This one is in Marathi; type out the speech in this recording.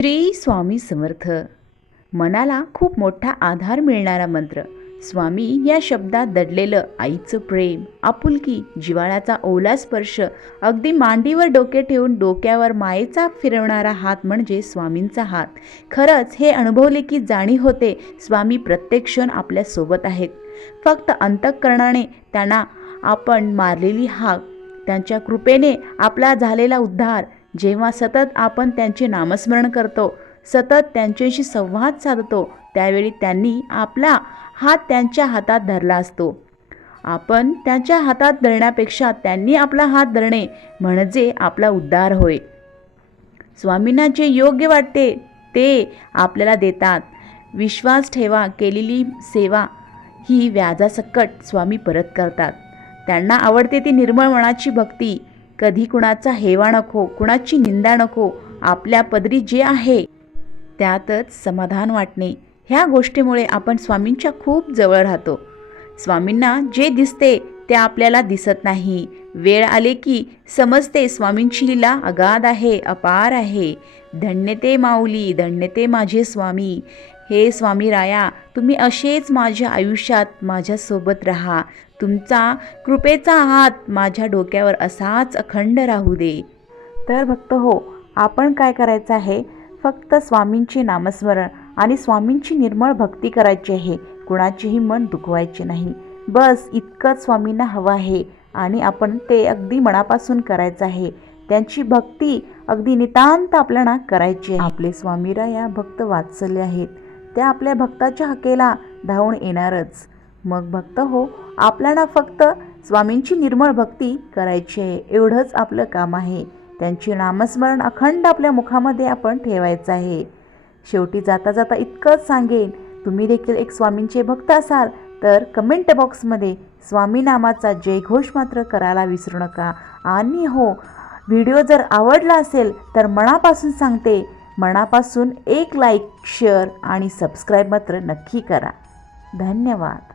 श्री स्वामी समर्थ. मनाला खूप मोठा आधार मिळणारा मंत्र. स्वामी या शब्दात दडलेलं आईचं प्रेम आपुलकी जिवाळ्याचा ओला स्पर्श अगदी मांडीवर डोके ठेवून डोक्यावर मायेचा फिरवणारा हात म्हणजे स्वामींचा हात. खरंच हे अनुभवले की जाणीव होते स्वामी प्रत्येक क्षण आपल्यासोबत आहेत. फक्त अंतःकरणाने त्यांना आपण मारलेली हाक त्यांच्या कृपेने आपला झालेला उद्धार जेव्हा सतत आपण त्यांचे नामस्मरण करतो सतत त्यांच्याशी संवाद साधतो त्यावेळी त्यांनी आपला हात त्यांच्या हातात धरला असतो. आपण त्यांच्या हातात धरण्यापेक्षा त्यांनी आपला हात धरणे म्हणजे आपला उद्धार होय. स्वामींना जे योग्य वाटते ते आपल्याला देतात. विश्वास ठेवा केलेली सेवा ही व्याजासकट स्वामी परत करतात. त्यांना आवडते ती निर्मळ मनाची भक्ती कधी कुणाचा हेवा नको कुणाची निंदा नको आपल्या पदरी जे आहे त्यातच समाधान वाटणे. ह्या गोष्टीमुळे आपण स्वामींच्या खूप जवळ राहतो. स्वामींना जे दिसते ते आपल्याला दिसत नाही. वेळ आले की समजते स्वामींची लीला अगाध आहे अपार आहे. धन्यते माऊली धन्यते माझे स्वामी. हे स्वामी राया तुम्ही असेच माझ्या आयुष्यात माझ्यासोबत राहा. तुमचा कृपेचा हात माझ्या डोक्यावर असाच अखंड राहू दे. तर भक्त हो आपण काय करायचं आहे? फक्त स्वामींचे नामस्मरण आणि स्वामींची निर्मळ भक्ती करायची आहे. कुणाचेही मन दुखवायचे नाही. बस इतकंच स्वामींना हवं आहे आणि आपण ते अगदी मनापासून करायचं आहे. त्यांची भक्ती अगदी नितांत आपल्याला करायची आहे. आपले स्वामीराया भक्त वात्सल्य आहेत. त्या आपल्या भक्ताच्या हकेला धावून येणारच. मग भक्त हो आपल्याला फक्त स्वामींची निर्मळ भक्ती करायची आहे एवढंच आपलं काम आहे. त्यांची नामस्मरण अखंड आपल्या मुखामध्ये आपण ठेवायचं आहे. शेवटी जाता जाता इतकंच सांगेन तुम्ही देखील एक स्वामींचे भक्त असाल तर कमेंट बॉक्समध्ये स्वामी नामाचा जयघोष मात्र करायला विसरू नका. आणि हो व्हिडिओ जर आवडला असेल तर मनापासून सांगते मनापासून एक लाईक शेअर आणि सबस्क्राईब मात्र नक्की करा. धन्यवाद.